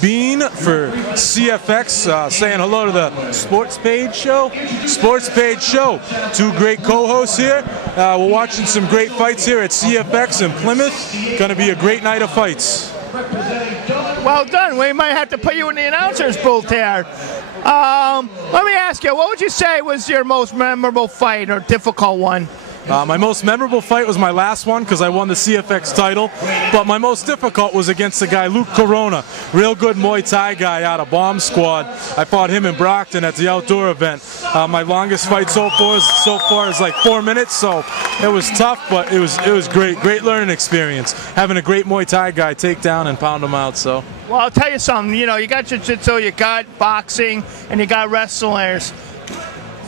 Beane for CFX, saying hello to the SPwJO. SPwJO, two great co-hosts here. We're watching some great fights here at CFX in Plymouth. Going to be a great night of fights. Well done. We might have to put you in the announcer's booth here. Let me ask you, what would you say was your most memorable fight or difficult one? My most memorable fight was my last one because I won the CFX title, but my most difficult was against the guy Luke Corona, real good Muay Thai guy out of Bomb Squad. I fought him in Brockton at the outdoor event. My longest fight so far is like 4 minutes, so it was tough, but it was great learning experience. Having a great Muay Thai guy take down and pound him out. So. Well, I'll tell you something. You know, you got jiu-jitsu, you got boxing, and you got wrestlers,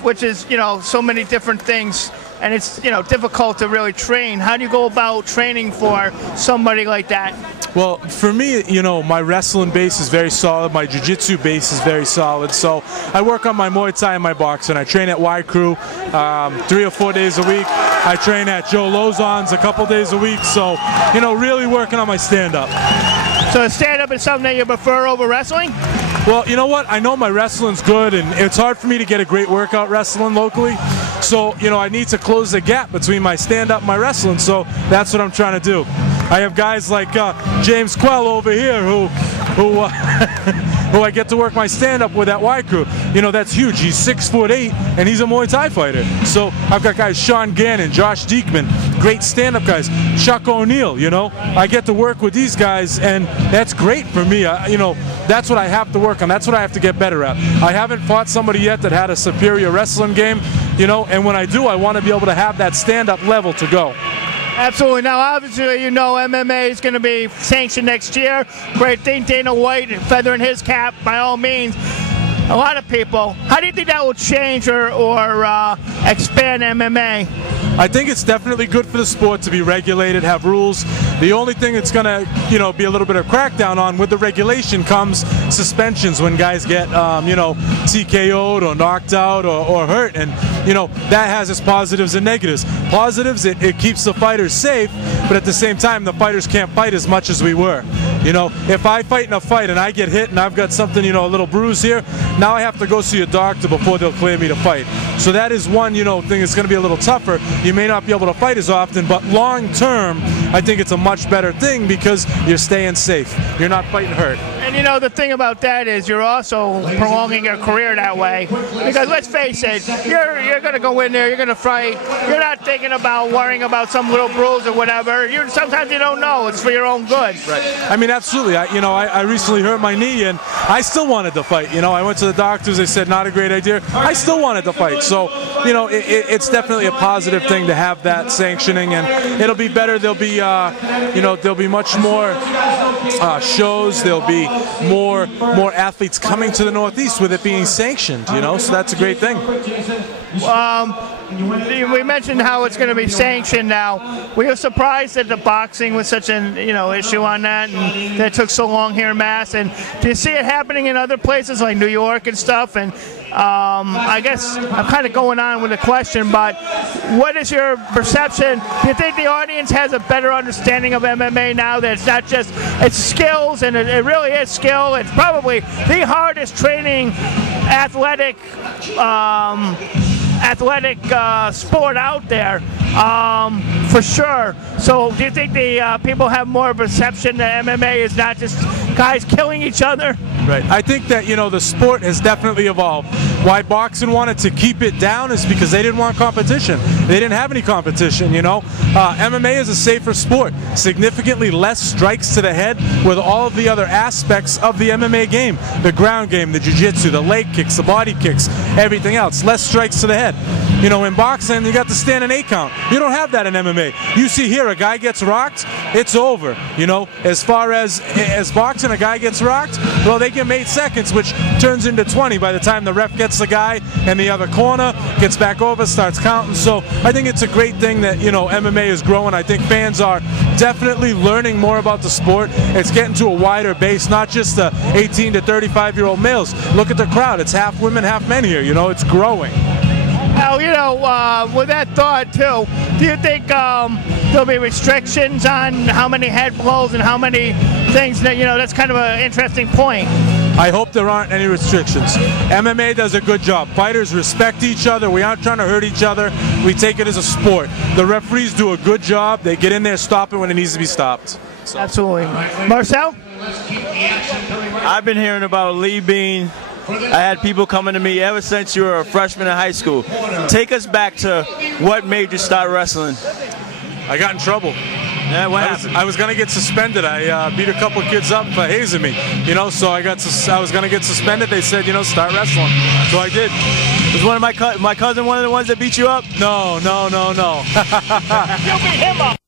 which is, you know, so many different things. And it's, you know, difficult to really train. How do you go about training for somebody like that? Well, for me, you know, my wrestling base is very solid. My jiu-jitsu base is very solid. So I work on my Muay Thai and my boxing. I train at Y Crew 3 or 4 days a week. I train at Joe Lozon's a couple days a week. So, you know, really working on my stand-up. So stand-up is something that you prefer over wrestling? Well, you know what? I know my wrestling's good, and it's hard for me to get a great workout wrestling locally. So, you know, I need to close the gap between my stand-up and my wrestling, so that's what I'm trying to do. I have guys like James Quell over here who I get to work my stand-up with at Y Crew. You know, that's huge. He's 6'8", and he's a Muay Thai fighter. So I've got guys Sean Gannon, Josh Diekman, great stand-up guys. Chuck O'Neal, you know. I get to work with these guys, and that's great for me. You know, that's what I have to work on. That's what I have to get better at. I haven't fought somebody yet that had a superior wrestling game, you know, and when I do, I want to be able to have that stand-up level to go. Absolutely. Now, obviously, you know MMA is going to be sanctioned next year. Great thing, Dana White feathering his cap, by all means. A lot of people. How do you think that will change or expand MMA? I think it's definitely good for the sport to be regulated, have rules. The only thing that's going to, you know, be a little bit of crackdown on with the regulation comes suspensions when guys get, you know, TKO'd or knocked out or hurt. And, you know, that has its positives and negatives. Positives, it keeps the fighters safe, but at the same time, the fighters can't fight as much as we were. You know, if I fight in a fight and I get hit and I've got something, you know, a little bruise here, now I have to go see a doctor before they'll clear me to fight. So that is one, you know, thing that's going to be a little tougher. You may not be able to fight as often, but long term, I think it's a much better thing because you're staying safe. You're not fighting hurt. And you know, the thing about that is you're also prolonging your career that way. Because let's face it, you're going to go in there, you're going to fight. You're not thinking about worrying about some little bruise or whatever. Sometimes you don't know. It's for your own good. Right. I mean, absolutely. I recently hurt my knee, and I still wanted to fight. You know, I went to the doctors. They said, not a great idea. I still wanted to fight. So, you know, it's definitely a positive thing to have that sanctioning, and it'll be better. There'll be, you know, there'll be much more shows. There'll be more athletes coming to the Northeast with it being sanctioned. You know, so that's a great thing. We mentioned how it's going to be sanctioned now. Were you surprised that the boxing was such an issue on that, and that it took so long here in Mass? And do you see it happening in other places like New York and stuff? And I guess I'm kind of going on with the question, but what is your perception? Do you think the audience has a better understanding of MMA now, that it's not just, it's skills, and it really is skill? It's probably the hardest training athletic sport out there, for sure. So do you think the people have more perception that MMA is not just guys killing each other? Right. I think that, you know, the sport has definitely evolved. Why boxing wanted to keep it down is because they didn't want competition. They didn't have any competition, you know. MMA is a safer sport. Significantly less strikes to the head with all of the other aspects of the MMA game. The ground game, the jiu-jitsu, the leg kicks, the body kicks, everything else. Less strikes to the head. You know, in boxing, you got to stand an 8 count. You don't have that in MMA. You see here, a guy gets rocked, it's over. You know, as far as boxing, a guy gets rocked, well, they give him 8 seconds, which turns into 20 by the time the ref gets the guy in the other corner, gets back over, starts counting. So I think it's a great thing that, you know, MMA is growing. I think fans are definitely learning more about the sport. It's getting to a wider base, not just the 18 to 35-year-old males. Look at the crowd. It's half women, half men here. You know, it's growing. Now, you know, with that thought, too, do you think there'll be restrictions on how many head blows and how many things that, you know, that's kind of an interesting point. I hope there aren't any restrictions. MMA does a good job. Fighters respect each other. We aren't trying to hurt each other. We take it as a sport. The referees do a good job. They get in there, stop it when it needs to be stopped. So. Absolutely. Marcel? I've been hearing about Lee Beane. I had people coming to me ever since you were a freshman in high school. Take us back to what made you start wrestling. I got in trouble. Yeah, what happened? I was gonna get suspended. I beat a couple kids up for hazing me, you know. So I was gonna get suspended. They said, you know, start wrestling. So I did. Was one of my cousin one of the ones that beat you up? No. You beat him up.